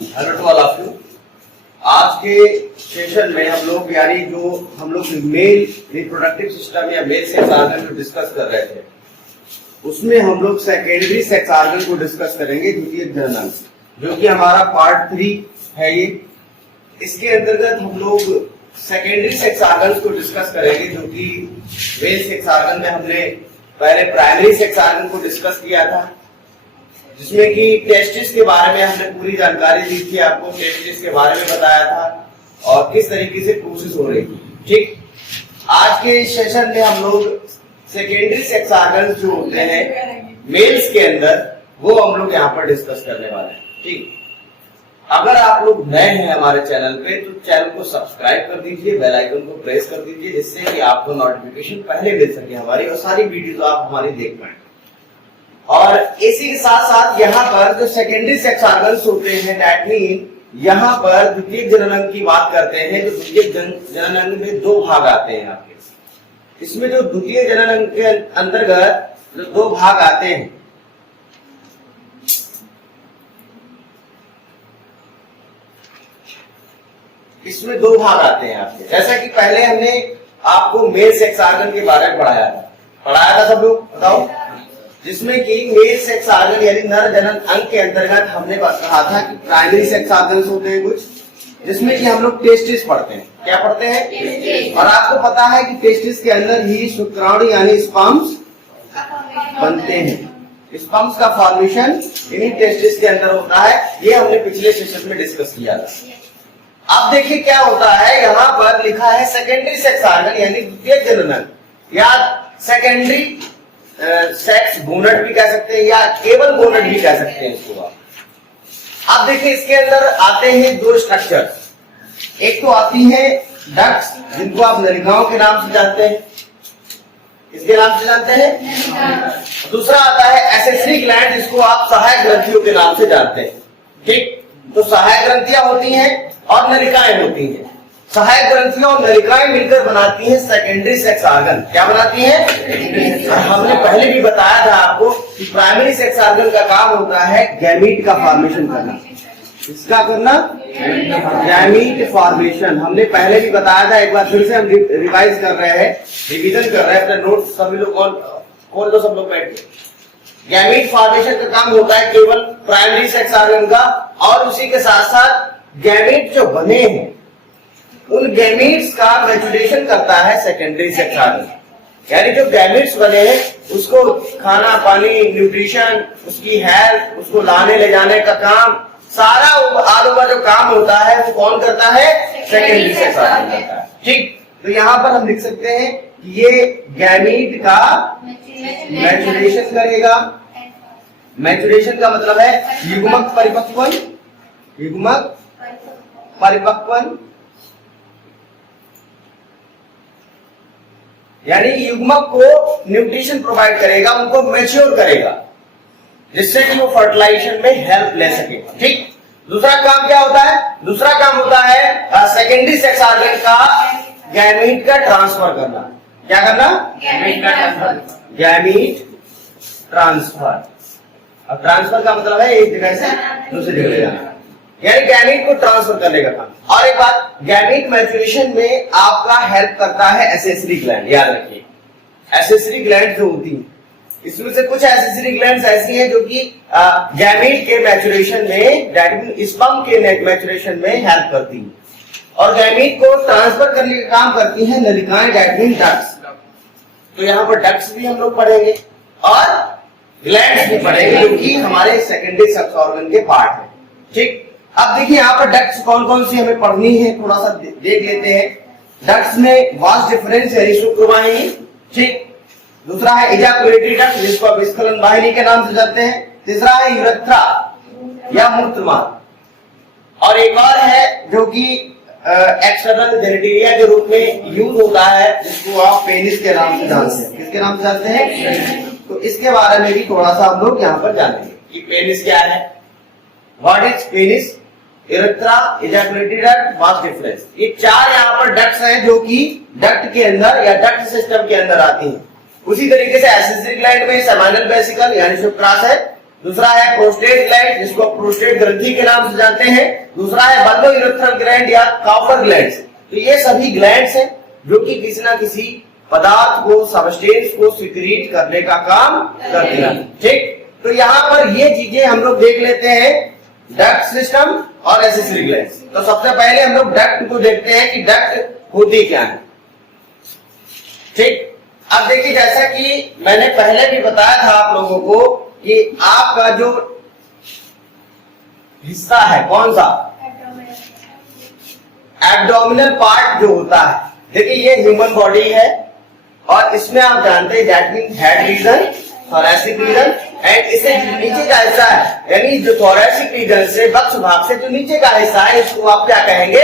Hello to all of you. आज के session में हम लोग मेल रिप्रोडक्टिव सिस्टम या मेल सेक्स ऑर्गन को डिस्कस कर रहे थे, उसमें हम लोग सेकेंडरी सेक्स ऑर्गन को डिस्कस करेंगे, द्वितीयक जननांग, जो कि हमारा पार्ट 3 है। ये इसके अंतर्गत हम लोग सेकेंडरी सेक्स ऑर्गन को डिस्कस करेंगे, जो कि मेल सेक्स ऑर्गन में हमने पहले प्राइमरी सेक्स ऑर्गन को डिस्कस किया था, जिसमें कि टेस्टिस के बारे में हमने पूरी जानकारी दी थी, आपको टेस्टिस के बारे में बताया था और किस तरीके से प्रोसेस हो रही थी। ठीक, आज के सेशन में हम लोग सेकेंडरी सेक्स ऑर्गन जो होते हैं मेल्स के अंदर, वो हम लोग यहाँ पर डिस्कस करने वाले हैं। ठीक, अगर आप लोग नए हैं हमारे चैनल पे तो चैनल को सब्सक्राइब कर दीजिए, बेल आइकन को प्रेस कर दीजिए, जिससे कि आपको नोटिफिकेशन पहले मिल सके हमारी, और सारी वीडियो आप हमारी देख पाए। और इसी के साथ साथ यहाँ पर जो सेकेंडरी सेक्स ऑर्गन्स होते हैं, दैट मीन यहाँ पर द्वितीयक जननांग की बात करते हैं। जो द्वितीयक जननांग में 2 भाग आते हैं आपके। इसमें जो द्वितीय जननांग के अंतर्गत जो 2 भाग आते हैं, इसमें 2 भाग आते हैं आपके। जैसा कि पहले हमने आपको मेल सेक्स ऑर्गन के बारे में पढ़ाया था सब लोग, बताओ, जिसमें कि मेल सेक्स ऑर्गन यानी नर जनन अंग के अंतर्गत हमने कहा था कि प्राइमरी सेक्स ऑर्गन्स होते हैं कुछ, जिसमें कि हम लोग टेस्टिस पढ़ते हैं। क्या पढ़ते हैं? और आपको पता है कि टेस्टिस के अंदर ही शुक्राणु यानी स्पर्म्स बनते हैं। स्पर्म्स का फॉर्मेशन इन्हीं टेस्टिस के अंदर होता है। ये हमने पिछले सेशन में डिस्कस किया था। अब देखिए क्या होता है, यहाँ पर लिखा है सेकेंडरी सेक्स ऑर्गन यानी द्वितीयक जननांग, या सेकेंडरी सेक्स गोनड भी कह सकते हैं, या केवल गोनड भी कह सकते हैं इसको आप। अब देखिए इसके अंदर आते हैं 2 स्ट्रक्चर। एक तो आती है डक्ट्स, जिनको आप नलिकाओं के नाम से जानते हैं, इसके नाम से जानते हैं। दूसरा आता है एसेसरी ग्लैंड, जिसको आप सहायक ग्रंथियों के नाम से जानते हैं। ठीक, तो सहायक ग्रंथियां होती हैं और नलिकाएं होती हैं। सहायक ग्रंथियां और नलिकाएं मिलकर बनाती हैं सेकेंडरी सेक्स ऑर्गन। क्या बनाती हैं? हमने पहले भी बताया था आपको कि प्राइमरी सेक्स ऑर्गन का काम होता है गैमीट का फॉर्मेशन करना। इसका करना गैमीट फॉर्मेशन हमने पहले भी बताया था। एक बार फिर से हम रिवाइज कर रहे हैं, रिवीजन कर रहे हैं अपने नोट। सभी लोग कौन तो सब लोग बैठ गए। गैमीट फॉर्मेशन का काम होता है केवल प्राइमरी सेक्स ऑर्गन का, और उसी के साथ साथ गैमीट जो बने हैं उन गैमीट्स का मैच्योरेशन करता है सेकेंडरी सेक्स ऑर्गन। यानी जो गैमीट्स बने हैं उसको खाना पानी, न्यूट्रिशन, उसकी हेल्थ, उसको लाने ले जाने का काम, सारा ऑल ओवर जो काम होता है वो कौन करता है? सेकेंडरी सेक्स ऑर्गन करता है। ठीक, तो यहाँ पर हम लिख सकते हैं कि ये गैमीट का मैच्योरेशन करेगा। मैच्योरेशन का मतलब है युग्मक परिपक्वन, युग्मक परिपक्वन, यानी युग्मक को न्यूट्रिशन प्रोवाइड करेगा, उनको मैच्योर करेगा, जिससे कि वो फर्टिलाइजेशन में हेल्प ले सके। ठीक, दूसरा काम क्या होता है? दूसरा काम होता है सेकेंडरी सेक्स ऑर्गन का गैमीट का ट्रांसफर करना। क्या करना? गैमीट का ट्रांसफर। Gamete transfer. अब ट्रांसफर का मतलब है एक जगह से दूसरी जगह जाना, यानी गैमीट को ट्रांसफर करने का काम। और एक बात, गैमीट मैच्योरेशन में आपका हेल्प करता है एसेसरी ग्लैंड। याद रखिए, एसेसरी ग्लैंड जो होती है, इसमें से कुछ एसेसरी ग्लैंड्स ऐसी हैं जो कि गैमीट के मैच्योरेशन में, दैट मीन स्पर्म के मैच्योरेशन में हेल्प करती है, और गैमीट को ट्रांसफर करने का काम करती है नलिकाएं, दैट मीन डक्ट्स। तो यहाँ पर डक्ट्स भी हम लोग पढ़ेंगे और ग्लैंड्स भी पढ़ेंगे, जो कि हमारे सेकेंडरी सेक्स ऑर्गन के पार्ट है। ठीक, अब देखिए यहाँ पर डक्ट्स कौन कौन सी हमें पढ़नी है, थोड़ा सा देख लेते हैं। डक्ट्स में वास डिफरेंस यानी शुक्रवाहिनी। ठीक, दूसरा है इजाकुलेटरी डक्ट, जिसको आप स्खलन वाहिनी के नाम से जानते हैं। तीसरा है यूरेथ्रा या मूत्रमार्ग, और एक और है जो कि एक्सटर्नल जेनिटेलिया के रूप में यूज होता है, जिसको आप पेनिस के नाम से जानते हैं। किसके नाम से जानते हैं? तो इसके बारे में भी थोड़ा सा हम लोग यहाँ पर जानेंगे कि पेनिस क्या है, what is penis, urethra, ejaculatory duct, vas deferens. ये 4 यहाँ पर डक्ट्स हैं जो कि डक्ट के अंदर या डक्ट सिस्टम के अंदर आती हैं। उसी तरीके से एसेसरी ग्लैंड में सेमाइनल वेसिकल यानी शुक्राशय, दूसरा है प्रोस्टेट ग्लैंड जिसको प्रोस्टेट ग्रंथि के नाम से जानते हैं, दूसरा है बल्बोयूरेथ्रल ग्लैंड या कॉपर ग्लैंड। तो ये सभी ग्लैंड्स हैं जो कि किसी ना किसी पदार्थ को, सबस्टेंस को सिक्रीट करने का काम करती हैं। ठीक, तो यहाँ पर ये चीजें हम लोग देख लेते हैं, डक्ट सिस्टम और एक्सेसरी ग्लैंड्स। तो सबसे पहले हम लोग डक्ट को देखते हैं कि डक्ट होती क्या है। ठीक, अब देखिए जैसा कि मैंने पहले भी बताया था आप लोगों को कि आपका जो हिस्सा है कौन सा, एब्डोमिनल पार्ट जो होता है, देखिए ये ह्यूमन बॉडी है और इसमें आप जानते हैं that mean head region, thoracic region and इससे जो नीचे का हिस्सा है, यानी जो थोरैसिक रीजन से वक्ष भाग से जो नीचे का हिस्सा है, इसको आप क्या कहेंगे,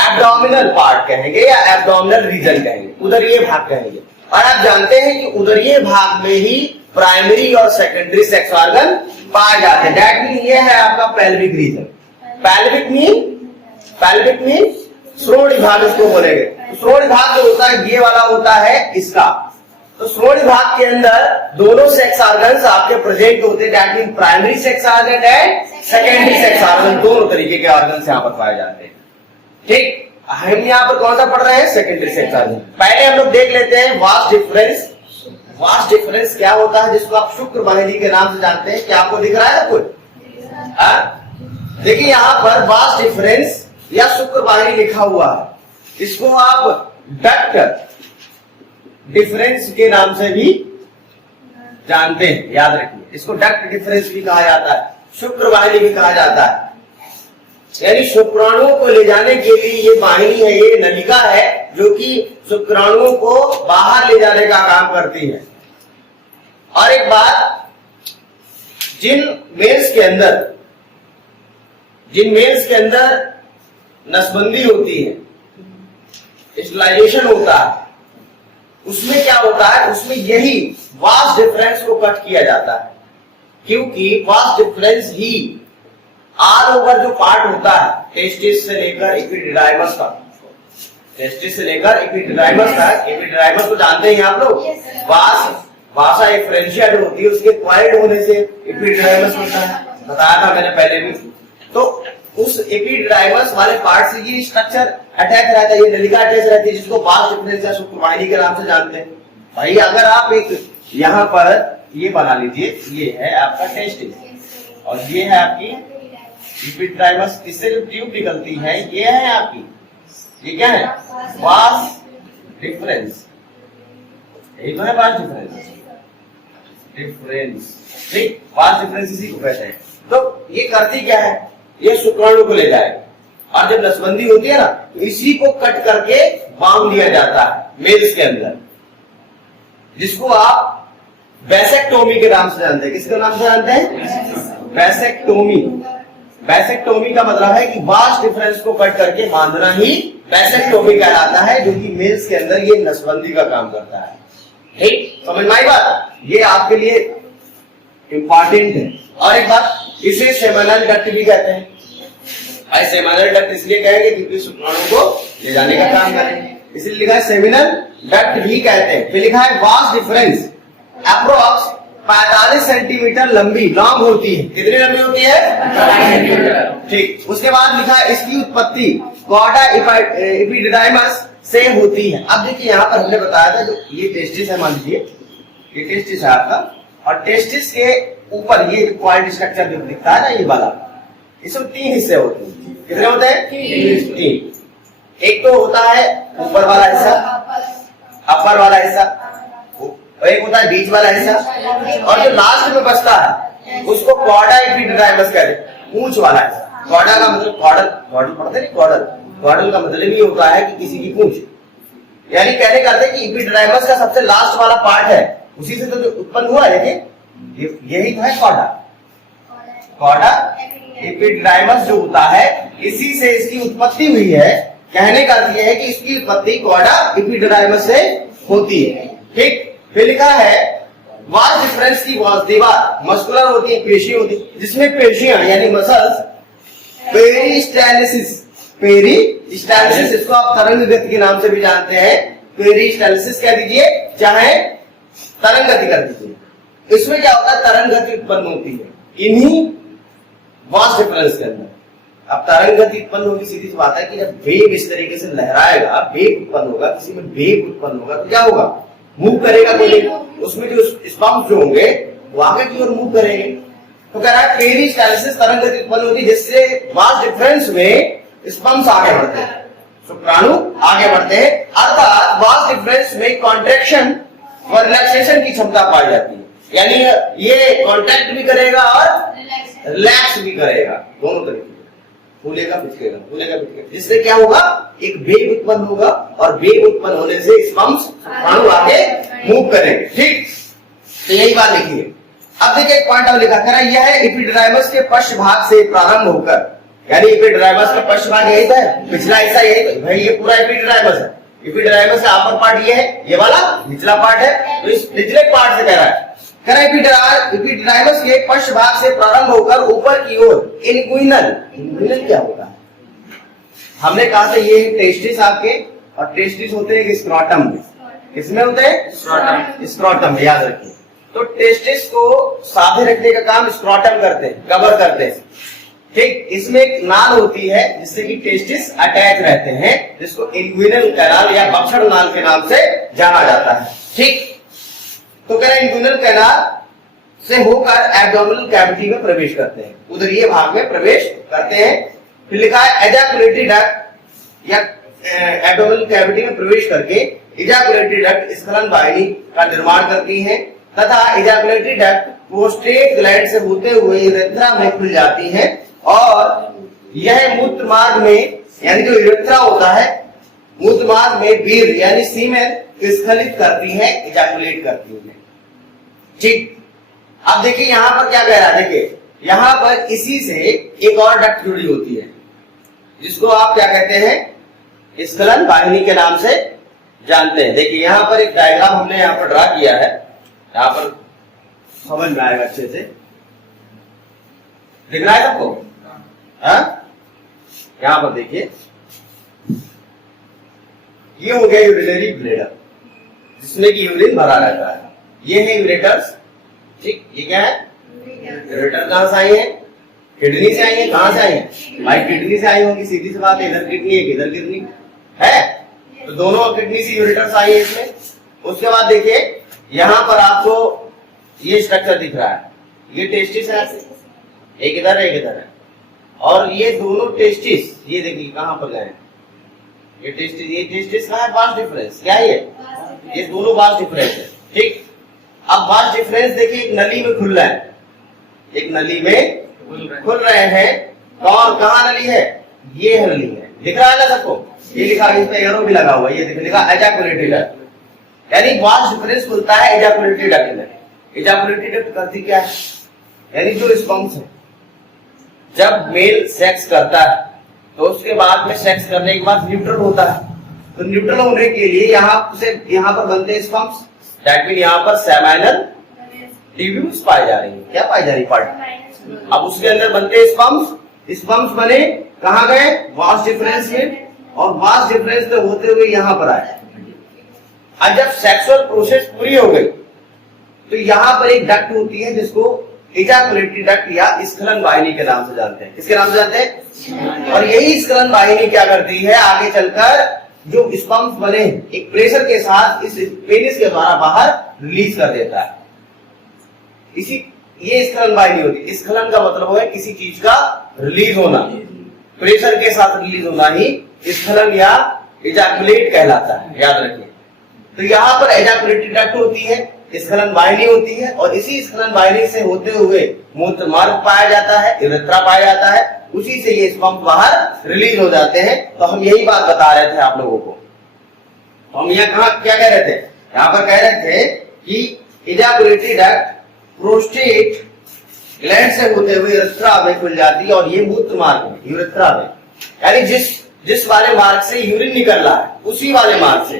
एब्डोमिनल पार्ट कहेंगे या एब्डोमिनल रीजन कहेंगे, उदरीय भाग कहेंगे। और आप जानते हैं कि उदरीय भाग में ही प्राइमरी और सेकेंडरी सेक्स ऑर्गन पाए जाते हैं। दैट मीन ये है आपका पेल्विक रीजन। पेल्विक मीन श्रोणि भाग इसको बोलेंगे। तो श्रोणि भाग जो होता है ये वाला होता है इसका। तो श्रोणि भाग के अंदर दोनों सेक्स ऑर्गन्स आपके प्रेजेंट होते हैं। That mean primary sex organ and secondary sex organ, दोनों तरीके के ऑर्गन्स यहाँ पर पाए जाते हैं। ठीक, हम यहाँ पर कौन सा पढ़ रहे हैं, सेकेंडरी सेक्स ऑर्गन। पहले हम लोग देख लेते हैं वास्ट डिफरेंस। वास्ट डिफरेंस क्या होता है, जिसको आप शुक्र वाहिनी के नाम से जानते हैं। क्या आपको दिख रहा है कुछ? देखिए यहाँ पर वास्ट डिफरेंस या शुक्र वाहिनी लिखा हुआ है, इसको आप डक्ट डिफरेंस के नाम से भी जानते हैं, याद रखिए। इसको डक्ट डिफरेंस भी कहा जाता है, शुक्र वाहिनी भी कहा जाता है। यानी शुक्राणुओं को ले जाने के लिए ये वाहिनी है, ये नलिका है जो कि शुक्राणुओं को बाहर ले जाने का काम करती है। और एक बात, जिन मेल्स के अंदर नसबंदी होती है, स्टरलाइजेशन होता है, उसमें क्या होता है, उसमें यही वास्ट डिफरेंस को कट किया जाता है। क्योंकि वास्ट डिफरेंस ही ऑल ओवर जो पार्ट होता है, टेस्टिस से लेकर एपिडिडाइमस तक, टेस्टिस से लेकर एपिडिडाइमस तक, एपिडिडाइमस को जानते हैं आप लोग, वासा एफरेंशिया जो होती है उसके क्वाइल्ड होने से एपिडिडाइमस होता है, बताया था मैंने पहले भी। तो उस एपिडिडाइमस वाले पार्ट से ये स्ट्रक्चर अटैच रहता है, ये नलिका अटैच रहती है, जिसको वास्ट डिफरेंस या शुक्रवाहिनी के नाम से जानते हैं। भाई अगर आप एक यहाँ पर ये बना लीजिए, ये है आपका टेस्टिस और ये है आपकी एपिडिडाइमस, इससे जो ट्यूब निकलती है ये है आपकी, ये क्या है, वास्ट डिफरेंस। यही तो है वास्ट डिफरेंस। ठीक, वास्ट डिफरेंस इसी को कहते हैं। तो ये करती क्या है, ये शुक्राणु को ले जाएगा और जब नसबंदी होती है ना, तो इसी को कट करके बांध दिया जाता है मेल्स के अंदर, जिसको आप वैसेक्टोमी के नाम से जानते हैं। किसके नाम से जानते हैं? वैसेक्टोमी। वैसेक्टोमी का मतलब है कि वास्ट डिफरेंस को कट करके बांधना ही वैसेक्टोमी कहलाता है, जो कि मेल्स के अंदर ये नसबंदी का काम करता है। ठीक, समझ में आई बात? ये आपके लिए इंपॉर्टेंट है। और एक बात, इसे सेमिनल डक्ट भी कहते हैं। सेमिनल डक्ट इसलिए कहेंगे क्योंकि शुक्राणु को ले जाने का काम करेंगे, इसलिए लिखा है सेमिनल डक्ट भी कहते हैं। फिर लिखा है वास्ट डिफरेंस अप्रोक्स 45 सेंटीमीटर लंबी, लॉन्ग होती है। कितनी लंबी होती है? ठीक, उसके बाद लिखा है इसकी उत्पत्ति कॉर्डा एपिडिडाइमस से होती है। अब देखिए यहाँ पर हमने बताया था, जो ये टेस्टिस है, मान लीजिए ये टेस्टिस है आपका, और टेस्टिस के ऊपर ये क्वालिटी स्ट्रक्चर जो दिखता है ना, ये वाला, इसमें 3 हिस्से होते हैं। कितने होते हैं? 3। एक तो होता है ऊपर वाला हिस्सा, अपर वाला हिस्सा, और एक होता है बीच वाला हिस्सा, और जो लास्ट में बचता है उसको कॉर्डा एपिडिडाइमस कहते हैं, पूंछ वाला हिस्सा। कॉर्डा का मतलब कॉर्डल पढ़ते नहीं, कॉर्डल का मतलब ये होता है कि किसी की पूंछ, यानी कहने का अर्थ है कि एपिडिडाइमस का सबसे लास्ट वाला पार्ट है, उसी से तो जो उत्पन्न हुआ है, देखिए यही तो है कॉर्डा एपिडिडाइमस जो होता है, इसी से इसकी उत्पत्ति हुई है। कहने का अर्थ यह है कि इसकी उत्पत्ति कॉर्डा एपिडिडाइमस से होती है। ठीक, फिर लिखा है वास्ट डिफरेंस की दीवार मस्कुलर होती है, पेशी होती है, जिसमें पेशियां यानी मसल्स पेरिस्टालिसिस, इसको आप तरंग गति के नाम से भी जानते हैं, पेरिस्टालिसिस कह दीजिए चाहे तरंग गति कर दीजिए। इसमें क्या होता है, तरंग गति उत्पन्न होती है इन्हीं वास डिफरेंस के अंदर। अब तरंग गति उत्पन्न होगी, सीधी सी बात है कि जब वेग इस तरीके से लहराएगा, वेग उत्पन्न होगा, किसी में वेग उत्पन्न होगा तो क्या होगा, मूव करेगा कोई, उसमें जो स्पंप जो होंगे वो आगे की ओर मूव करेंगे। तो कह रहा है पेरिस्टालिसिस तरंग गति उत्पन्न होती है जिससे वास डिफरेंस में स्पंप्स आगे बढ़ते हैं, शुक्राणु आगे बढ़ते हैं, अर्थात वास डिफरेंस में कॉन्ट्रैक्शन और रिलैक्सेशन की क्षमता पाई जाती है। यानी ये कॉन्ट्रैक्ट भी करेगा और रिलैक्स भी करेगा, दोनों तरीके से, फूलेगा पिचकेगा, फूलेगा पिचकेगा, जिससे क्या होगा, एक वेग उत्पन्न होगा और वेग उत्पन्न होने से स्पंप्स शुक्राणु आगे मूव करेंगे। ठीक, तो यही बात लिखी है। अब देखिए एक पॉइंट और लिखा करा, यह है एपिड्राइमस के पश्च भाग से प्रारंभ होकर, यानी एपिड्राइमस का पश्च भाग यही था, पिछला हिस्सा यही तो भाई, ये पूरा एपिड्राइमस है। एपिड्राइमस का अपर पार्ट ये है, ये वाला निचला पार्ट है, तो इस निचले पार्ट से कह रहा है एपिड्राइमस के पश्च भाग से प्रारंभ होकर ऊपर की ओर इनग्विनल, इनग्विनल क्या होता है, हमने कहा था ये टेस्टिस आपके, और टेस्टिस होते हैं स्क्रॉटम में, किसमें होते हैं, स्क्रॉटम, स्क्रॉटम याद रखिए। तो टेस्टिस को साधे रखने का काम स्क्रॉटम करते हैं, कवर करते हैं। ठीक, इसमें एक नाल होती है जिससे कि टेस्टिस अटैच रहते हैं, जिसको इन्ग्विनल कैनाल या बक्षण नाल के नाम से जाना जाता है। ठीक, तो कह रहे हैं इन्ग्विनल कैनाल से होकर एब्डोमिनल कैविटी में प्रवेश करते हैं, उधर ये भाग में प्रवेश करते हैं। फिर लिखा है एजाकुलेटरी डक्ट या एब्डोमिनल कैविटी में प्रवेश करके इजाकुलेटरी डक्ट स्खलन वाहिनी का निर्माण करती है तथा इजाकुलेटरी डक्ट प्रोस्टेट ग्लैंड से होते हुए यूरेथ्रा में खुल जाती है और यह मूत्र मार्ग में, यानी जो यूरेथ्रा होता है, मूत्र मार्ग में वीर्य यानी सीमेन स्खलित करती है, इजाकुलेट करती है। ठीक, अब देखिए यहां पर क्या कह रहा है, देखिए यहां पर इसी से एक और डक्ट जुड़ी होती है जिसको आप क्या कहते हैं, स्खलन वाहिनी के नाम से जानते हैं। देखिए यहां पर एक डायग्राम हमने यहां पर ड्रा किया है, यहां पर समझ में आएगा अच्छे से, दिख रहा है सबको, यहां पर देखिए ये हो गया यूरिनरी ब्लैडर जिसमें कि यूरिन भरा रहता है, ये है यूरेटर्स। ठीक, ये क्या है, यूरेटर कहां से आई है, किडनी से आई है, कहां से आई है भाई, किडनी से आई होगी, सीधी सी बात है, इधर किडनी है इधर किडनी है, तो दोनों किडनी से यूरेटर्स आई है इसमें। उसके बाद देखिए यहां पर आपको ये स्ट्रक्चर दिख रहा है, ये टेस्टिस है, एक इधर है एक इधर है, और ये दोनों टेस्टिस ये देखिए कहां पर गए, ये टेस्टिस कहां है, वास डिफरेंस क्या है ये दोनों वास डिफरेंस है। ठीक, अब वास डिफरेंस देखिए एक नली में खुल रहा है, एक नली में खुल रहे हैं, कौन कहां नली है, ये नली है, दिख रहा है ना सबको, ये लिखा है, इस पे एरो भी लगा हुआ है, ये देखिए लिखा एजाकुलेटरी डक्ट, यानी वास डिफरेंस खुलता है एजाकुलेटरी डक्ट में। एजाकुलेटरी डक्ट करती क्या है, यानी जो स्पंप्स है जब मेल सेक्स करता है तो उसके बाद में सेक्स करने के बाद न्यूट्रल होता है, तो न्यूट्रल होने के लिए यहाँ पर बनते हैं स्पंप्स, दैट मीन यहाँ पर सेमाइनल ट्यूब्यूल्स पाई जा रही है, क्या पाई जा रही पार्ट, अब उसके अंदर बनते हैं स्पंप्स, स्पंप्स बने कहाँ गए, वास डिफरेंस में, और वास डिफरेंस से होते हुए यहाँ पर आए। अब जब सेक्सुअल प्रोसेस पूरी हो गई तो यहाँ पर एक डक्ट होती है जिसको इजाकुलेटरी डक्ट या स्खलन वाहिनी के नाम से जानते हैं, किसके नाम से जानते हैं, और यही स्खलन वाहिनी क्या करती है, आगे चलकर जो स्पंप्स बने एक प्रेशर के साथ इस पेनिस के द्वारा बाहर रिलीज कर देता है, इसी ये स्खलन वाहिनी होती है। स्खलन का मतलब है किसी चीज का रिलीज होना, प्रेशर के साथ रिलीज होना ही स्खलन या इजाकुलेट कहलाता है, याद रखिए। तो यहाँ पर एजाकुलेटरी डक्ट होती है, स्खलन वाहिनी होती है, और इसी स्खलन वाहिनी से होते हुए मूत्र मार्ग पाया जाता है, यूरेथ्रा पाया जाता है, उसी से ये स्पंप बाहर रिलीज हो जाते हैं। तो हम यही बात बता रहे थे आप लोगों को, तो हम यहाँ कहा क्या कह रहे थे, यहाँ पर कह रहे थे कि इजाकुलेटरी डक्ट प्रोस्टेट ग्लैंड से होते हुए यूरेथ्रा में खुल जाती है, और ये मूत्र मार्ग में, यूरेथ्रा में, यानी जिस वाले मार्ग से यूरिन निकल रहा है उसी वाले मार्ग से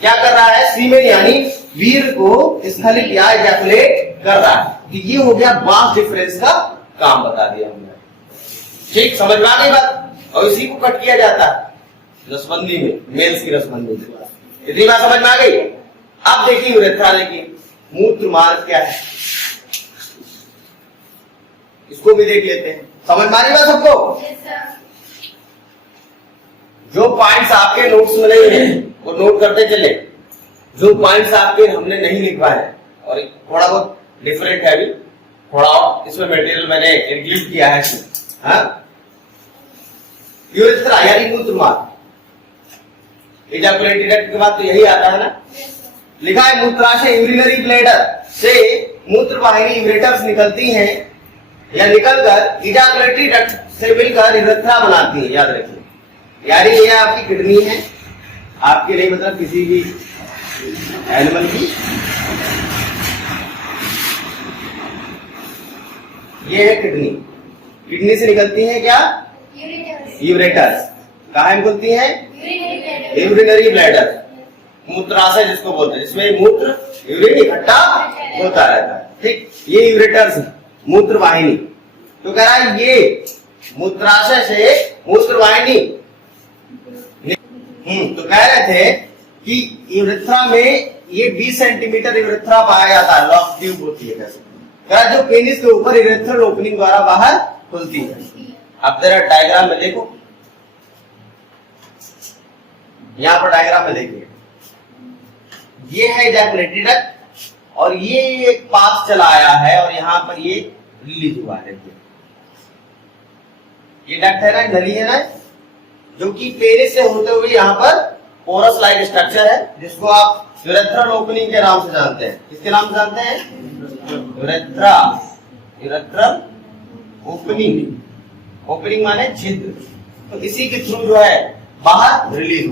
क्या कर रहा है, सीमेन यानी वीर्य को स्खलित या इजैकुलेट कर रहा है। तो ये हो गया वास डिफरेंस का काम बता दिया हमने। ठीक, समझ में आ गई बात, और इसी को कट किया जाता है रसबंदी में, मेल्स की रसबंदी में। इतनी बात समझ में आ गई। अब देखिए यूरेथ्रा, देखिए मूत्र मार्ग क्या है, इसको भी देख लेते हैं। समझ में आ रही बात सबको? जो पॉइंट्स आपके नोट्स में नहीं है वो नोट करते चले, जो पॉइंट्स आपके हमने नहीं लिखवा है और थोड़ा बहुत डिफरेंट है, अभी थोड़ा और इसमें मटेरियल मैंने इंक्लूड किया है इसमें। हाँ, यूरेथ्रा यानी मूत्र मार्ग, इजाकुलेटरी डक्ट के बाद तो यही आता है ना। लिखा है मूत्राशय यूरिनरी ब्लैडर से मूत्र वाहिनी यूरेटर्स निकलती हैं या निकलकर इजाकुलेटरी डक्ट से मिलकर यूरेथ्रा बनाती है। याद रखिए, यानी ये आपकी किडनी है, आपके नहीं मतलब किसी भी एनिमल की। ये है किडनी, किडनी से निकलती है क्या, यूरेटर्स। कहाँ निकलती है, यूरिनरी ब्लैडर, मूत्राशय जिसको बोलते हैं, जिसमें मूत्र यूरिन इकट्ठा होता रहता है। ठीक, ये यूरेटर्स मूत्र वाहिनी। तो कह रहा है ये मूत्राशय से मूत्र वाहिनी। तो कह रहे थे कि यूरेथ्रा में ये 20 सेंटीमीटर यूरेथ्रा पाया जाता है, लॉक ट्यूब होती है कैसे, जो पेनिस के ऊपर यूरेथ्रल ओपनिंग द्वारा बाहर खुलती है। अब जरा डायग्राम में देखो, यहां पर डायग्राम में देखिए, ये है इजैकुलेटरी डक्ट और ये एक पाथ चला आया है और यहां पर ये रिलीज हुआ है। ये डक्ट है ना, नली है ना, जो कि पेनिस से होते हुए यहाँ पर पोरस लाइक स्ट्रक्चर है, जिसको आप यूरेथ्रल ओपनिंग के नाम से जानते हैं। किसके नाम से जानते हैं, यूरेथ्रा, यूरेथ्रल ओपनिंग। ओपनिंग माने छिद्र। तो इसी के थ्रू जो है बाहर रिलीज